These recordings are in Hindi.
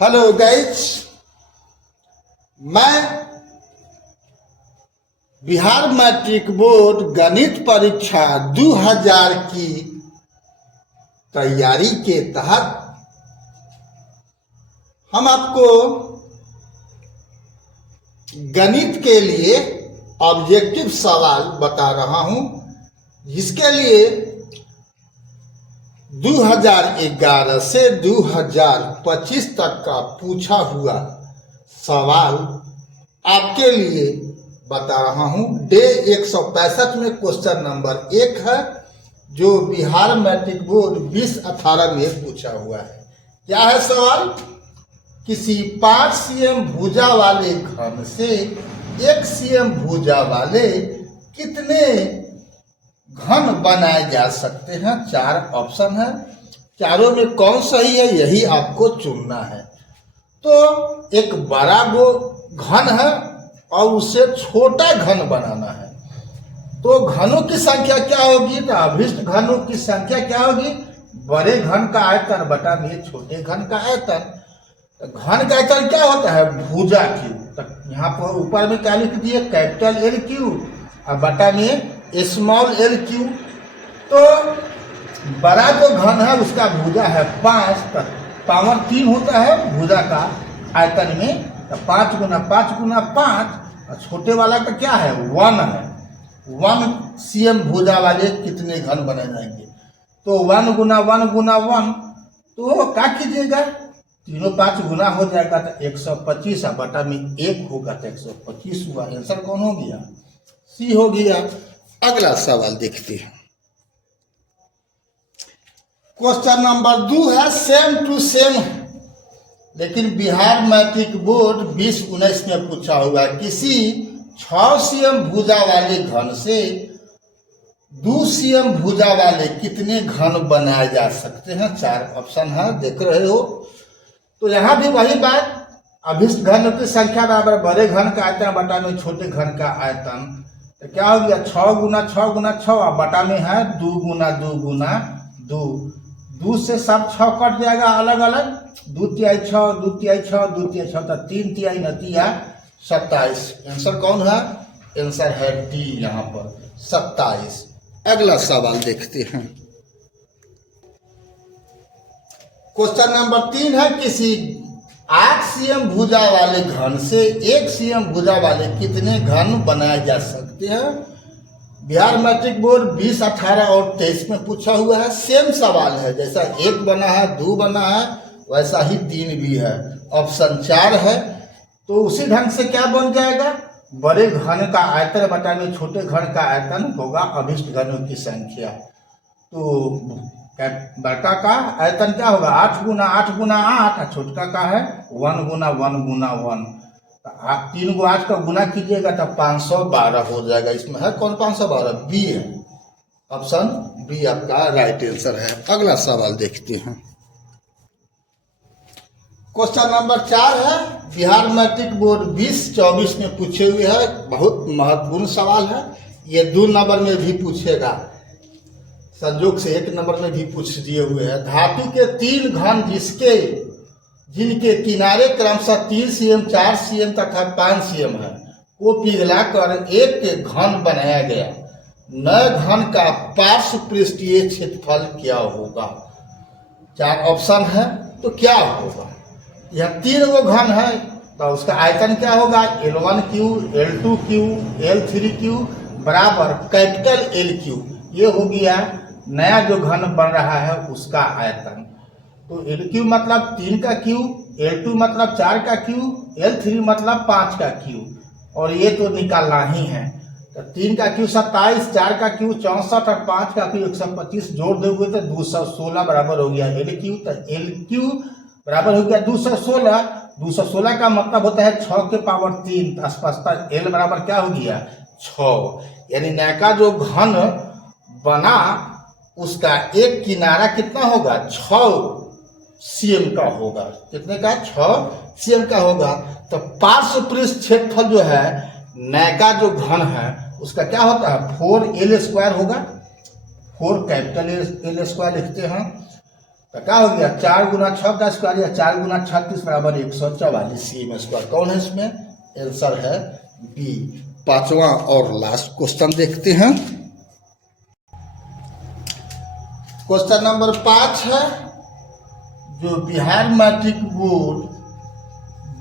हेलो गाइज, मैं बिहार मैट्रिक बोर्ड गणित परीक्षा 2000 की तैयारी के तहत हम आपको गणित के लिए ऑब्जेक्टिव सवाल बता रहा हूं, जिसके लिए 2011 से 2025 तक का पूछा हुआ सवाल आपके लिए बता रहा हूं। डे 165 में क्वेश्चन नंबर 1 है, जो बिहार मैट्रिक बोर्ड 2018 में पूछा हुआ है। क्या है सवाल? किसी 5 cm भुजा वाले घन से 1 cm भुजा वाले कितने घन बनाए जा सकते हैं? 4 ऑप्शन है, चारों में कौन सही है यही आपको चुनना है। तो एक बड़ा घन है और उससे छोटा घन बनाना है, तो घनों की संख्या क्या होगी? तो अभिष्ट घनों की संख्या क्या होगी? बड़े घन का आयतन बटा में छोटे घन का आयतन। तो घन का आयतन क्या होता है? भुजा क्यू। तो यहाँ पर ऊपर में क्या लिख दिए? कैपिटल एल क्यू और बटा में स्मॉल एल क्यू। तो बड़ा जो घन है उसका भुजा है 5, तक पावर 3 होता है भुजा का आयतन में। तो 5 गुना 5 गुना 5, और छोटे वाला का क्या है? 1 है। 1 cm भुजा वाले कितने घन बने जाएंगे? तो 1 गुना 1 गुना 1, तो क्या कीजिएगा? तीनों 5 गुना हो जाएगा तो 125, और बटा में 1 होगा तो 125 हुआ। आंसर कौन हो गया? सी हो गया। अगला सवाल देखते हैं। क्वेश्चन नंबर 2 है, सेम टू सेम, लेकिन बिहार मैट्रिक बोर्ड 2019 में पूछा हुआ है। किसी 6 cm भुजा वाले घन से 2 cm भुजा वाले कितने घन बनाए जा सकते हैं? 4 ऑप्शन है, देख रहे हो। तो यहाँ भी वही बात, अभिष्ट घन की संख्या बराबर बड़े घन का आयतन बटा में छोटे घन का आयतन। तो क्या हो गया? 6 गुना 6 गुना 6, और बटा में है 2 गुना 2 गुना 2। 2 से सब 6 कट जाएगा अलग अलग, 2 तिहाई 6, 2 तिहाई 6, 2 तिहाई 6, तो 3 तिहाई 9 27। आंसर कौन है? आंसर है डी, यहाँ पर 27। अगला सवाल देखते हैं। क्वेश्चन नंबर 3 है, किसी 8 cm भुजा वाले घन से 1 cm भुजा वाले कितने घन बनाए जा सकते हैं? बिहार मैट्रिक बोर्ड 20, 18 और 23 में पूछा हुआ है। सेम सवाल है, जैसा 1 बना है 2 बना है वैसा ही 3 भी है। ऑप्शन 4 है, तो उसी ढंग से क्या बन जाएगा? बड़े घन का आयतन बटा में छोटे घन का आयतन होगा अभिष्ट घनों की संख्या। तो बड़का का आयतन क्या होगा? 8 गुना 8 गुना 8, और छोटका का है 1 गुना 1 गुना 1। तो आप 3 को 8 का गुना कीजिएगा तो 512 हो जाएगा। इसमें है कौन? 512 बी है। ऑप्शन बी आपका राइट आंसर है। अगला सवाल देखते हैं। क्वेश्चन नंबर 4 है, बिहार मैट्रिक बोर्ड 2024 में पूछे हुए है। बहुत महत्वपूर्ण सवाल है, ये 2 नंबर में भी पूछेगा, संयोग से 1 नंबर में भी पूछ दिए हुए हैं। धातु के 3 घन जिनके किनारे क्रमशः 3 cm 4 cm तथा 5 cm है, को पिघलाकर एक घन बनाया गया। नए घन का पार्श्व पृष्ठीय क्षेत्रफल क्या होगा? 4 ऑप्शन है, तो क्या होगा? यह 3 गो घन है, तो उसका आयतन क्या होगा? L1Q, L2Q, L3Q बराबर कैपिटल LQ। ये हो गया नया जो घन बन रहा है उसका आयतन। तो LQ मतलब 3 का Q, L2 मतलब 4 का Q, L3 मतलब 5 का Q, और ये तो निकालना ही है। तो 3 का Q 27, 4 का Q 64 और 5 का Q 125 जोड़ दोगे तो 216 बराबर हो गया LQ। तो LQ बराबर हो गया 216। 216 का मतलब होता है 6 के पावर 3, तो स्पष्टता L बराबर क्या हो गया? 6। यानी नया जो घन बना उसका एक किनारा कितना होगा? 6 cm का होगा। कितने का? 6 cm का होगा। तो पार्श्व पृष्ठ क्षेत्रफल जो है नैका जो घन है उसका क्या होता है? 4L² होगा। 4 कैपिटल L² लिखते हैं, तो क्या हो गया 4 गुना 6 का स्क्वायर या 4 गुना 36 बराबर 144 cm स्क्वायर। कौन है इसमें? आंसर है बी। 5वां और लास्ट क्वेश्चन देखते हैं। क्वेश्चन नंबर 5 है, जो बिहार मैट्रिक बोर्ड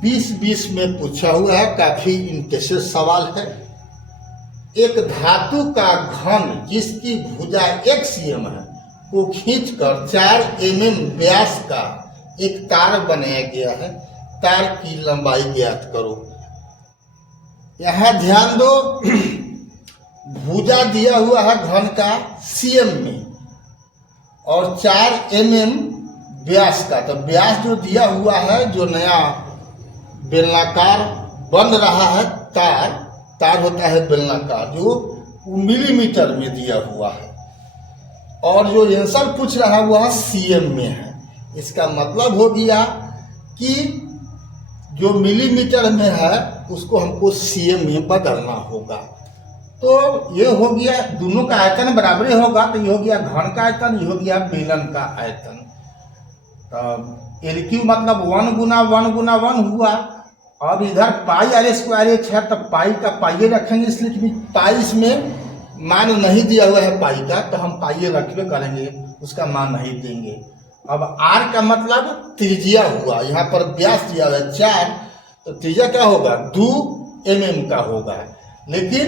2020 में पूछा हुआ है, काफी इंटरेस्टिंग सवाल है। एक धातु का घन जिसकी भुजा 1 cm है को खींचकर 4 mm व्यास का एक तार बनाया गया है। तार की लंबाई ज्ञात करो। यहां ध्यान दो, भुजा दिया हुआ है घन का cm में और 4 mm व्यास का। तो व्यास जो दिया हुआ है, जो नया बेलनाकार बन रहा है तार होता है बेलनाकार, जो मिलीमीटर में दिया हुआ है। और जो आंसर पूछ रहा हुआ है cm में है। इसका मतलब हो गया कि जो मिलीमीटर में है उसको हमको cm में बदलना होगा। तो ये हो गया, दोनों का आयतन बराबर होगा, तो ये हो गया घन का आयतन, ये हो गया बेलन का आयतन। तो LQ मतलब 1 गुना 1 गुना 1 हुआ। अब इधर पाई आर स्क्वायर एच है, तो पाई का पाइये रखेंगे, इसलिए कि पाई इसमें मान नहीं दिया हुआ है पाई का, तो हम पाइये रखबे करेंगे, उसका मान नहीं देंगे। अब आर का मतलब त्रिज्या हुआ, यहाँ पर व्यास दिया हुआ है 4, तो त्रिज्या क्या होगा 2 mm का होगा। लेकिन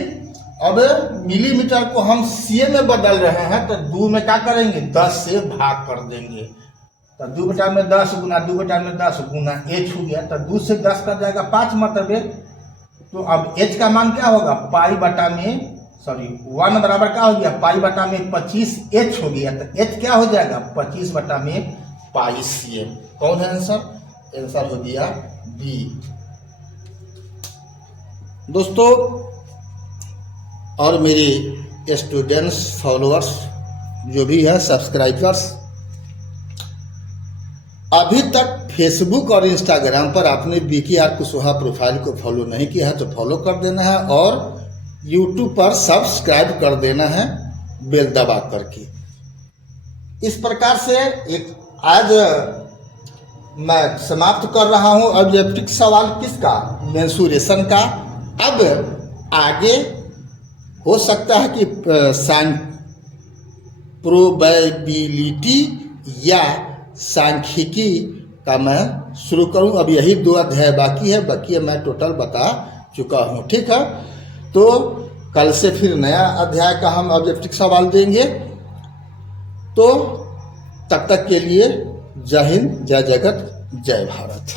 अब मिलीमीटर को हम cm में बदल रहे हैं, तो 2 में क्या करेंगे 10 से भाग कर देंगे। तो 2 बटा में 10 गुना 2 बटा में 10 गुना h हो गया। तो 2 से 10 कर जाएगा 5 मतलब। तो अब h का मान क्या होगा पाई बटा में 1 बराबर क्या हो गया पाई बटा में 25 h हो गया। तो h क्या हो जाएगा 25 बटा में पाई cm। कौन है आंसर? आंसर हो गया बी। दोस्तों और मेरे स्टूडेंट्स, फॉलोअर्स जो भी है, सब्सक्राइबर्स, अभी तक फेसबुक और इंस्टाग्राम पर आपने BKR कुशवाहा प्रोफाइल को फॉलो नहीं किया है तो फॉलो कर देना है और यूट्यूब पर सब्सक्राइब कर देना है बेल दबा करके। इस प्रकार से एक आज मैं समाप्त कर रहा हूं ऑब्जेक्टिव सवाल किसका, मेंसुरेशन का। अब आगे हो सकता है कि प्रोबेबिलिटी या सांख्यिकी का मैं शुरू करूं। अब यही 2 अध्याय बाकी है, बाकी मैं टोटल बता चुका हूं। ठीक है, तो कल से फिर नया अध्याय का हम ऑब्जेक्टिव सवाल देंगे। तो तब तक के लिए जय हिंद, जय जगत, जय भारत।